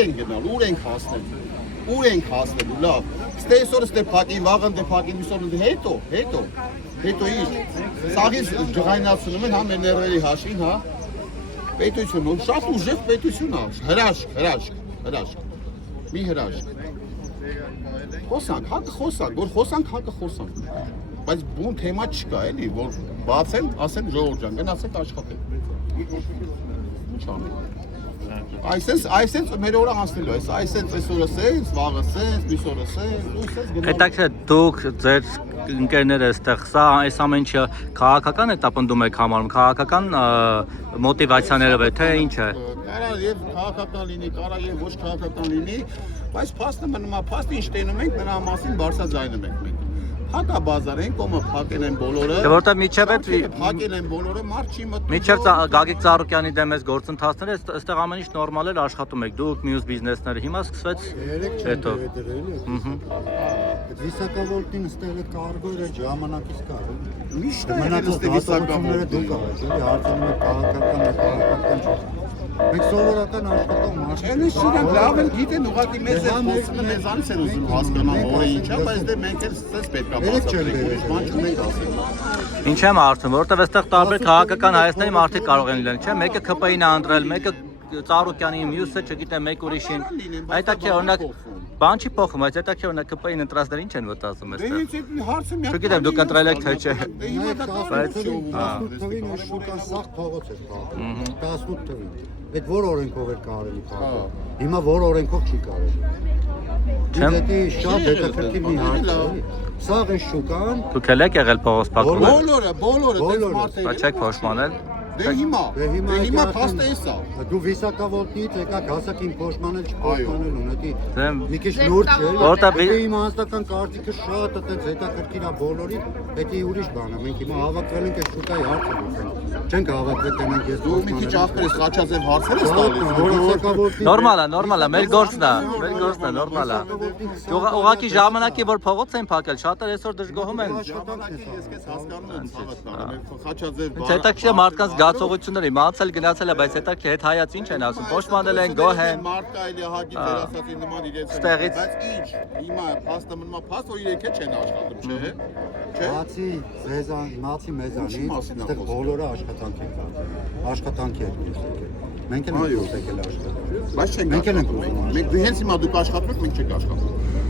Ենք գնալ, ուր ենք հասնել։ Ուր ենք հասնելու, լավ։ Ստեսորը ստե փակին, վաղն դե փակին, միսորը հետո ինչ։ Սաղից ջղայնացնում են հա մեր ներվերի հաշվին, հա։ Պետություն, շատ ուժեղ պետություն է, հրաշք։ Մի հրաշք։ Խոսանք, հակը խոսանք, որ խոսանք, հակը խոսանք։ Բայց բուն թեմա չկա, էլի, որ բացեն, ասեն ժողովուրդ ջան, գնացեք աշխատեք։ Ինչ անենք։ Այսենց մեր օրը անցնելու է, այսենց այսօրը սենց, վաղը սենց, մյուս օրը սենց, ու սենց գնալու։ Հետաքրքիր է դուք ձեր ընկերները այստեղ սա այս ամեն ինչը քաղաքական հետապնդում եք համարում, քաղաքական մոտիվացիաներով է, թե ինչ է։ Կարա եւ քաղաքական լինի, կարա եւ ոչ քաղաքական լինի, բայց փաստը մնում է, փաստը ինչ տենում ենք, նրա մասին բարձրաձայնում ենք մենք։ Հակա բազար են, կոմը փակել են բոլորը։ Դե որտեղ միջև է փակել են բոլորը, մարդ չի մտնում։ Միջև Գագիկ Ծառուկյանի դեմ էս գործընթացները, այստեղ ամեն ինչ նորմալ էր, աշխատում եք, դուք մյուս բիզնեսները, հիմա սկսվեց հետո։ Վիսակավորտին ստեղ է կարգոր է ժամանակից կար։ Միշտ է վիսակավորները դուք արեք, էլի հարցնում եք քաղաքական չէ։ Մենք սովորական աշխատող մարդիկ ենք։ Չնայած լավ են գիտեն, ուղղակի մեզ է խոսքը մեզանից են ուզում հասկանալ, որը ինչա, բայց դե մենք էլ սենց պետք է բացատրենք, ուրիշ բան չունենք ասել։ Ինչ եմ արդյունքում, որովհետև այստեղ տարբեր քաղաքական հայացքների մարդիկ կարող են լինել, չէ՞, մեկը ԿՊ-ին է անդրել, մեկը Ծառուկյանին, մյուսը չգիտեմ, մեկ ուրիշին։ Այդտեղ օրինակ բան չի փոխում, բայց այդտեղ օրինակ ԿՊ-ին ընտրածները ինչ են մտածում այստեղ։ Հարցը մի հատ։ Չգիտեմ, դուք ընտրել եք թե չէ։ Հիմա դա թվին է շուկան սաղ փողոց է փակում։ 18 թվին։ Այդ որ օրենքով էր կարելի փակել։ Հիմա որ օրենքով չի կարելի։ Չեմ։ Դա շատ հետաքրքիր մի հարց է։ Սաղ է շուկան։ Դուք էլ եք եղել փողոց փակում։ Բոլորը դες մարդերը։ Բայց չեք փոշմանել։ Դե հիմա փաստը էս է։ Դու վիսակավորտից եկաք հասակ իմ փոշմանել չփոշմանել ունեցի։ Մի քիչ Դե լուրջ է։ որտե՞ղ իմ անձնական կարծիքը շատ այդպես հետաքրքիր է բոլորին, դա ուրիշ բան է։ Մենք հիմա հավաքվել ենք այս շուկայի հարցը լուծել։ Չենք հավաքվել տենանք ես Դու մի քիչ ախր ես Խաչաձև հարցեր ես տալիս։ Նորմալ է, մեր գործն է, նորմալ է։ Ուղղակի ժամանակի որ փողոց են փակել, շատերը այսօր դժգոհում են։ Ժամանակի ես քեզ հասկանում եմ, Խաչաձև Հետաքրքիր մարդկանց զգացողությունները, մացել գնացել է, բայց հետաքրքիր հետ հայաց ինչ են ասում, փոշմանել են, գոհ են։ Մարդկա էլի հագի դերասացի նման իրենց։ Ստեղից։ Բայց ինչ, հիմա փաստը մնում է, փաստ որ իրենք էլ չեն աշխատում, չէ՞։ Մացի մեզանից, այդտեղ բոլորը աշխատանք են կան։ Աշխատանքի հետ դուրս եկել։ Մենք էլ ենք եկել աշխատանք։ Բայց չենք աշխատում։ Մենք հենց հիմա դուք աշխատում եք, մենք չենք աշխատում։